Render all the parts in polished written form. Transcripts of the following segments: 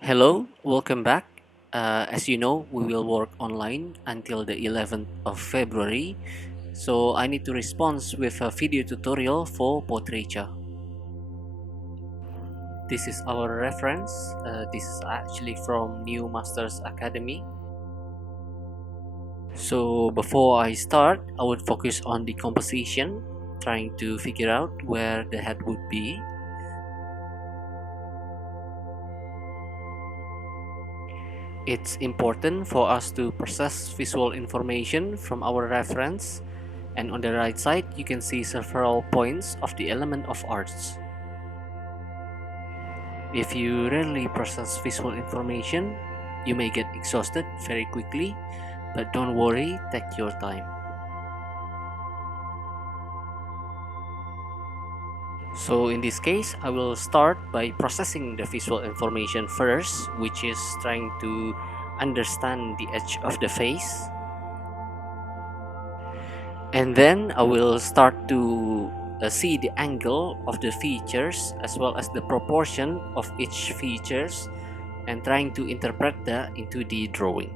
Hello, welcome back. As you know, we will work online until the 11th of February, so I need to respond with a video tutorial for portraiture. This is our reference. This is actually from New Masters Academy. So before I start, I would focus on the composition, trying to figure out where the head would be. It's important for us to process visual information from our reference, and on the right side you can see several points of the element of arts. If you rarely process visual information, you may get exhausted very quickly, but don't worry, take your time. So in this case, I will start by processing the visual information first, which is trying to understand the edge of the face. And then I will start to see the angle of the features as well as the proportion of each features, and trying to interpret that into the drawing.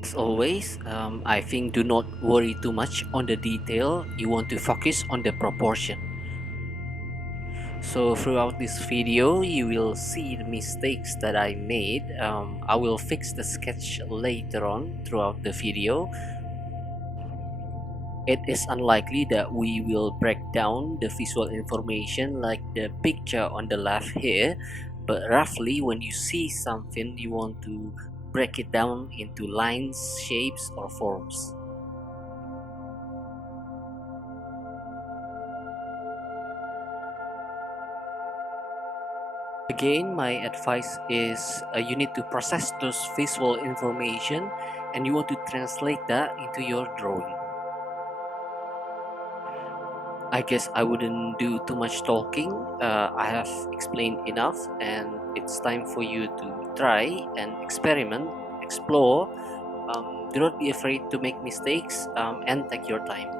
As always, I think do not worry too much on the detail. You want to focus on the proportion. So throughout this video you will see the mistakes that I made. I will fix the sketch later on throughout the video. It is unlikely that we will break down the visual information like the picture on the left here, but roughly when you see something you want to break it down into lines, shapes or forms. Again, my advice is you need to process those visual information and you want to translate that into your drawing. I guess I wouldn't do too much talking. I have explained enough, and it's time for you to try and experiment, explore. Do not be afraid to make mistakes, and take your time.